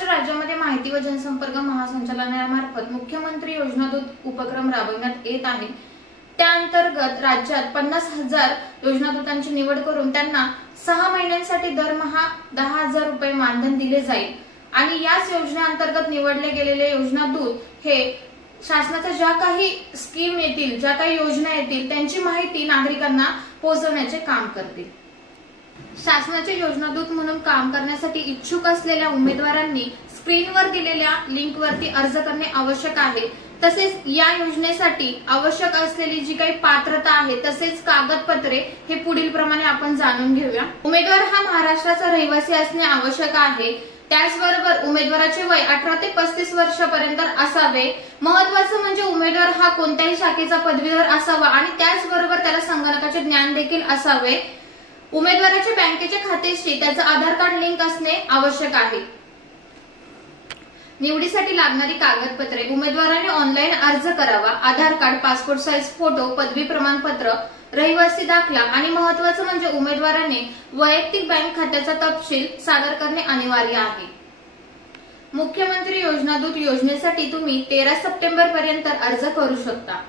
महाराष्ट्र राज्यामध्ये माहिती व जनसंपर्क महासंचालनालयामार्फत मुख्यमंत्री योजना दूत उपक्रम राबविण्यात येत आहे। त्या अंतर्गत राज्यात 50,000 योजनादूतांची निवड करून त्यांना 6 महिन्यांसाठी दरमहा 10,000 रुपये मानधन दिले जाईल आणि याच योजनेअंतर्गत निवडले गेलेले योजनादूत हे शासनाच्या ज्या काही स्कीम येतील, ज्या काही योजना येतील त्यांची माहिती नागरिकांना पोहोचवण्याचे काम करतील। शासनाचे योजनादूत म्हणून काम करण्यासाठी इच्छुक असलेल्या उमेदवारांनी स्क्रीनवर दिलेल्या लिंकवरती अर्ज करणे आवश्यक आहे। तसेच या योजनेसाठी आवश्यक असलेली जी काही पात्रता आहे तसेच कागदपत्रे हे पुढील प्रमाणे आपण जाणून घेऊया। उमेदवार हा महाराष्ट्राचा रहिवासी असणे आवश्यक आहे। त्याचबरोबर उमेदवाराचे वय 18 ते 35 वर्षापर्यंत असावे। महत्त्वाचं म्हणजे उमेदवार हा कोणत्याही शाखेचा पदवीधर असावा आणि त्याचबरोबर त्याला संगणकाचे ज्ञान देखील असावे। उमेदवाराच्या बँकेच्या खात्याशी त्याचं आधार कार्ड लिंक असणे आवश्यक आहे। निवडीसाठी लागणारी कागदपत्रे उमेदवाराने ऑनलाईन अर्ज करावा। आधार कार्ड, पासपोर्ट साईज फोटो, पदवी प्रमाणपत्र, रहिवासी दाखला आणि महत्त्वाचं म्हणजे उमेदवाराने वैयक्तिक बँक खात्याचा तपशील सादर करणे अनिवार्य आहे। मुख्यमंत्री योजनादूत योजनेसाठी तुम्ही 13 सप्टेंबर पर्यंत अर्ज करू शकता।